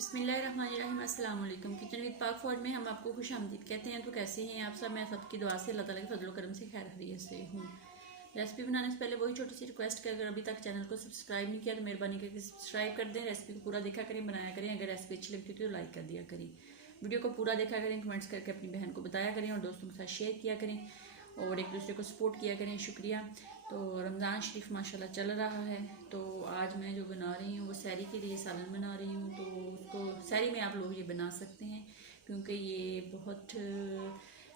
बिस्मिल्लाहिर्रहमानिर्रहीम। अस्सलाम वालेकुम। किचन विद पाक फॉर में हम आपको खुश आमदीद कहते हैं। तो कैसे हैं आप सब? मैं सबकी दुआ से अल्लाह ताला के फजल करम से खैर खैरियत से हूँ। रेसिपी बनाने से पहले वही छोटी सी रिक्वेस्ट कर, अगर अभी तक चैनल को सब्सक्राइब नहीं किया तो मेहरबानी करके सब्सक्राइब कर दें। रेसिपी को पूरा देखा करें, बनाया करें। अगर रेसिपी अच्छी लगती है तो लाइक कर दिया करें। वीडियो को पूरा देखा करें, कमेंट्स करके अपनी बहन को बताया करें और दोस्तों के साथ शेयर किया करें और एक दूसरे को सपोर्ट किया करें। शुक्रिया। तो रमज़ान शरीफ माशाल्लाह चल रहा है। तो आज मैं जो बना रही हूँ वो सहरी के लिए सालन बना रही हूँ। तो उसको सहरी में आप लोग ये बना सकते हैं क्योंकि ये बहुत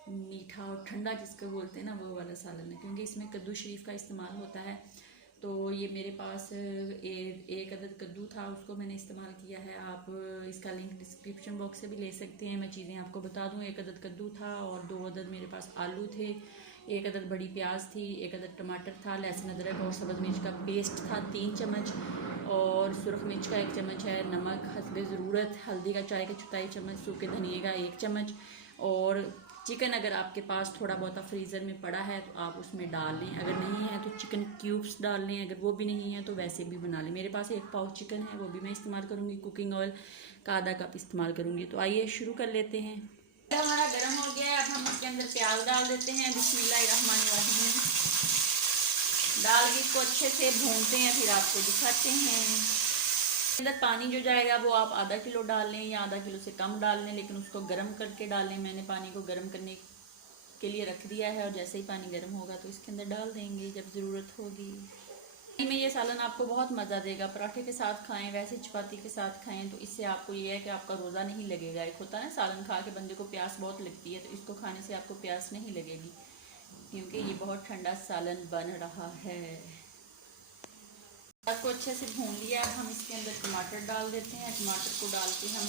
मीठा और ठंडा जिसको बोलते हैं ना वो वाला सालन है, क्योंकि इसमें कद्दू शरीफ का इस्तेमाल होता है। तो ये मेरे पास एक अदद कद्दू था, उसको मैंने इस्तेमाल किया है। आप इसका लिंक डिस्क्रिप्शन बॉक्स से भी ले सकते हैं। मैं चीज़ें आपको बता दूं, एक अदद कद्दू था और 2 अदद मेरे पास आलू थे, एक अदद बड़ी प्याज थी, एक अदद टमाटर था, लहसुन अदरक और सब्ज़ मिर्च का पेस्ट था 3 चम्मच और सुरख मिर्च का 1 चम्मच है, नमक हस्बे ज़रूरत, हल्दी का चाय का 4 चम्मच, सूखे धनिए का 1 चम्मच और चिकन अगर आपके पास थोड़ा बहुत फ्रीज़र में पड़ा है तो आप उसमें डाल लें। अगर नहीं है तो चिकन क्यूब्स डाल लें। अगर वो भी नहीं है तो वैसे भी बना लें। मेरे पास 1 पाव चिकन है, वो भी मैं इस्तेमाल करूँगी। कुकिंग ऑयल का आधा कप इस्तेमाल करूँगी। तो आइए शुरू कर लेते हैं। हमारा गर्म हो गया है, अब हम इसके अंदर प्याज डाल देते हैं। बिस्मिल्लाहिर्रहमानिर्रहीम डाल के इसको अच्छे से भूनते हैं, फिर आपको दिखाते हैं। अंदर पानी जो जाएगा वो आप आधा किलो डाल लें या आधा किलो से कम डाल लें, लेकिन उसको गर्म करके डाल लें। मैंने पानी को गर्म करने के लिए रख दिया है और जैसे ही पानी गर्म होगा तो इसके अंदर डाल देंगे जब ज़रूरत होगी। में ये सालन आपको बहुत मज़ा देगा। पराठे के साथ खाएं, वैसे चपाती के साथ खाएं, तो इससे आपको ये है कि आपका रोज़ा नहीं लगेगा। एक होता है ना सालन खा के बंदे को प्यास बहुत लगती है, तो इसको खाने से आपको प्यास नहीं लगेगी क्योंकि ये बहुत ठंडा सालन बन रहा है। को अच्छे से भून लिया। अब हम इसके अंदर टमाटर डाल देते हैं। टमाटर को डाल के हम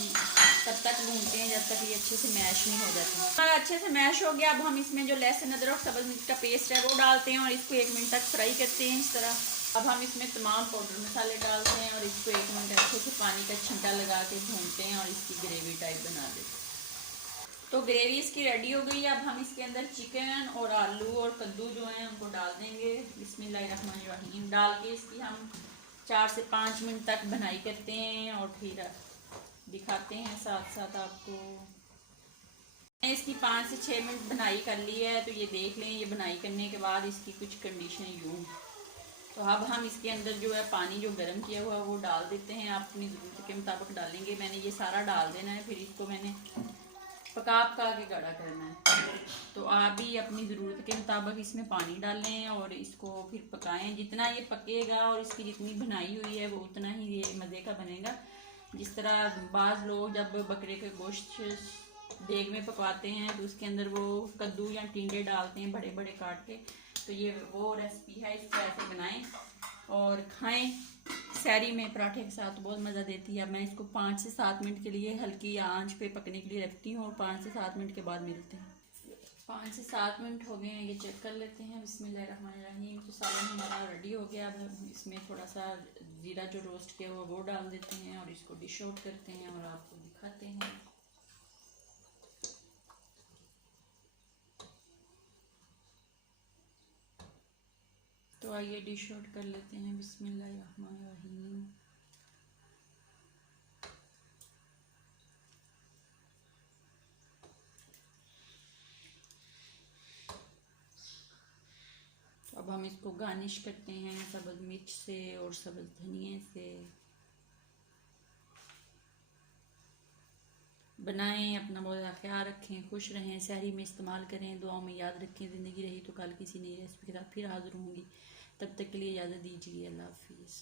तब तक भूनते हैं जब तक ये अच्छे से मैश नहीं हो जाता। हमारा अच्छे से मैश हो गया। अब हम इसमें जो लहसुन अदरक सब्ज़ मिर्च का पेस्ट है वो डालते हैं और इसको 1 मिनट तक फ्राई करते हैं इस तरह। अब हम इसमें तमाम पाउडर मसाले डालते हैं और इसको 1 मिनट अच्छे से पानी का छींटा लगा के भूनते हैं और इसकी ग्रेवी टाइप बना देते हैं। तो ग्रेवी इसकी रेडी हो गई। अब हम इसके अंदर चिकन और आलू और कद्दू जो हैं उनको डाल देंगे। बिस्मिल्लाहिर्रहमानिर्रहीम डाल के इसकी हम 4 से 5 मिनट तक बनाई करते हैं और फिर दिखाते हैं साथ साथ आपको। इसकी 5 से 6 मिनट बनाई कर ली है, तो ये देख लें। ये बनाई करने के बाद इसकी कुछ कंडीशन यूँ। तो अब हम इसके अंदर जो है पानी जो गर्म किया हुआ है वो डाल देते हैं। आप अपनी ज़रूरत के मुताबिक डालेंगे। मैंने ये सारा डाल देना है, फिर इसको मैंने पका के गाढ़ा करना है। तो आप भी अपनी ज़रूरत के मुताबिक इसमें पानी डालें और इसको फिर पकाएं। जितना ये पकेगा और इसकी जितनी बनाई हुई है वो उतना ही ये मज़े का बनेगा। जिस तरह बाज़ लोग जब बकरे के गोश्त देग में पकवाते हैं तो उसके अंदर वो कद्दू या टिंडे डालते हैं बड़े बड़े काट के। तो ये वो रेसिपी है, इसको ऐसे बनाएं और खाएं सहरी में पराठे के साथ। बहुत मज़ा देती है। अब मैं इसको 5 से 7 मिनट के लिए हल्की आंच पे पकने के लिए रखती हूँ और 5 से 7 मिनट के बाद मिलते हैं। 5 से 7 मिनट हो गए हैं, ये चेक कर लेते हैं। बिस्मिल्लाहिर्रहमानिर्रहीम। तो सालन हमारा रेडी हो गया। अब इसमें थोड़ा सा ज़ीरा जो रोस्ट किया हुआ वो डाल देते हैं और इसको डिश आउट करते हैं और आपको दिखाते हैं। तो आइए डिश आउट कर लेते हैं। बिस्मिल्लाहिर्रहमानिर्रहीम। अब हम इसको गार्निश करते हैं सब्ज़ मिर्च से और सब्ज़ धनिए से। बनाएं, अपना बहुत ख्याल रखें, खुश रहें, सहरी में इस्तेमाल करें, दुआओं में याद रखें। ज़िंदगी रही तो कल किसी नई रेसिपी के साथ फिर हाज़िर होंगी। तब तक के लिए इजाज़त दीजिए। अल्लाह हाफिज़।